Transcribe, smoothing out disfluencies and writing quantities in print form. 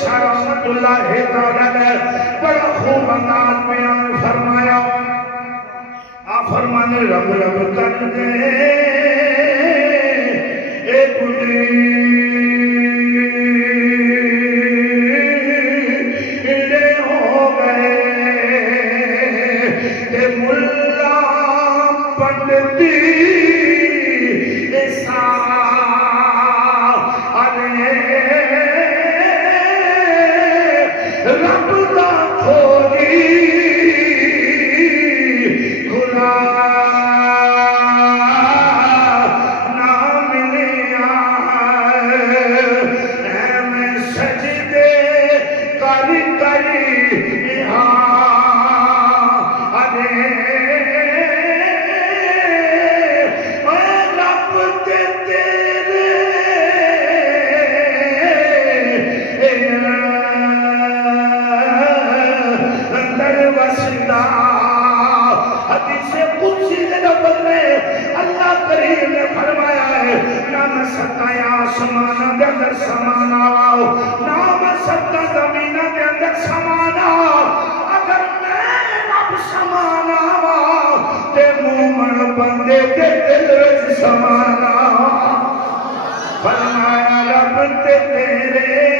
شاہ رحمت اللہ تعالی بڑا خوب انداز بیان فرمایا. آپ فرمانے رب رب کر دے اے بڑی فرمایا رب تے تیرے